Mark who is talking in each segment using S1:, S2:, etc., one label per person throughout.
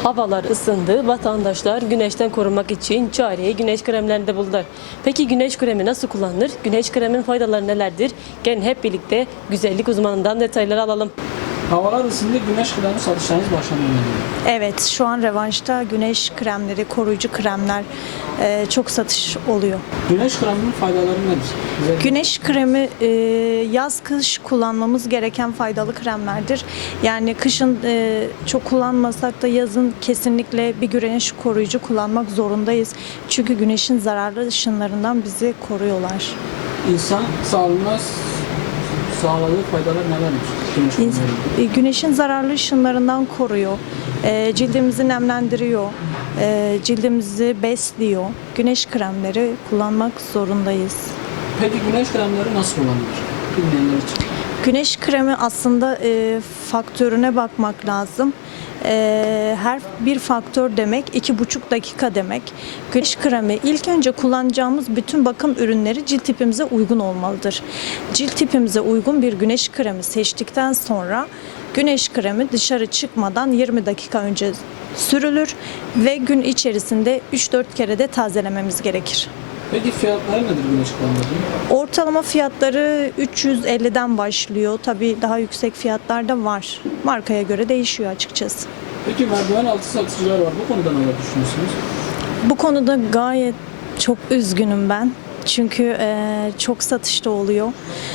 S1: Havalar ısındı, vatandaşlar güneşten korunmak için çareyi güneş kremlerinde buldular. Peki güneş kremi nasıl kullanılır? Güneş kreminin faydaları nelerdir? Gelin hep birlikte güzellik uzmanından detayları alalım.
S2: Havalar ısındı, güneş kremi satışlarınız başlanıyor.
S3: Evet, şu an revanşta güneş kremleri, koruyucu kremler çok satış oluyor.
S2: Güneş kreminin faydaları nedir?
S3: Güneş kremi yaz-kış kullanmamız gereken faydalı kremlerdir. Yani kışın çok kullanmasak da yazın kesinlikle bir güneş koruyucu kullanmak zorundayız. Çünkü güneşin zararlı ışınlarından bizi koruyorlar.
S2: İnsan sağlığına sağladığı faydalar nelerdir? Güneş kremlerinin?
S3: Güneşin zararlı ışınlarından koruyor, cildimizi nemlendiriyor, cildimizi besliyor. Güneş kremleri kullanmak zorundayız.
S2: Peki güneş kremleri nasıl kullanılır? Bilmeyenler için.
S3: Güneş kremi aslında faktörüne bakmak lazım. Her bir faktör demek 2,5 dakika demek. Güneş kremi ilk önce kullanacağımız bütün bakım ürünleri cilt tipimize uygun olmalıdır. Cilt tipimize uygun bir güneş kremi seçtikten sonra güneş kremi dışarı çıkmadan 20 dakika önce sürülür ve gün içerisinde 3-4 kere de tazelememiz gerekir.
S2: Peki fiyatları nedir güneş kremlerinin?
S3: Ortalama fiyatları 350'den başlıyor. Tabii daha yüksek fiyatlar da var. Markaya göre değişiyor açıkçası.
S2: Peki merdiven altı satıcılar var. Bu konuda neler düşünüyorsunuz?
S3: Bu konuda gayet çok üzgünüm ben. Çünkü çok satışta oluyor.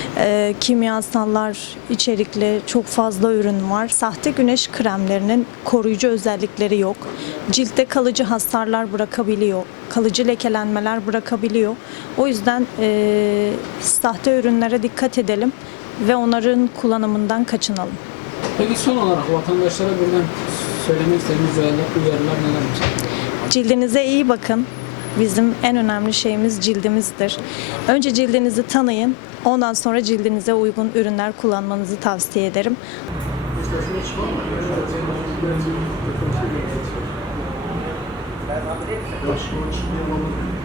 S3: Kimyasallar içerikli çok fazla ürün var. Sahte güneş kremlerinin koruyucu özellikleri yok. Ciltte kalıcı hasarlar bırakabiliyor. Kalıcı lekelenmeler bırakabiliyor. O yüzden sahte ürünlere dikkat edelim ve onların kullanımından kaçınalım.
S2: Peki son olarak vatandaşlara buradan söylemek istediğiniz uyarılar nelerdir?
S3: Cildinize iyi bakın. Bizim en önemli şeyimiz cildimizdir. Önce cildinizi tanıyın. Ondan sonra cildinize uygun ürünler kullanmanızı tavsiye ederim.
S4: Ben